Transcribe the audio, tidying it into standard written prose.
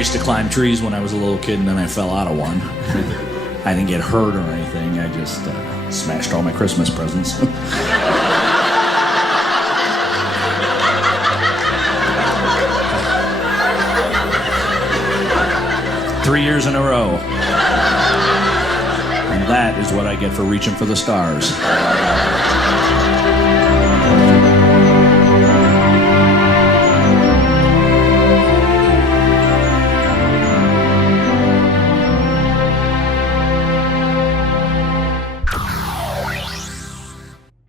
used to climb trees when I was a little kid, and then I fell out of one. I didn't get hurt or anything. I just smashed all my Christmas presents. 3 years in a row. And that is what I get for reaching for the stars.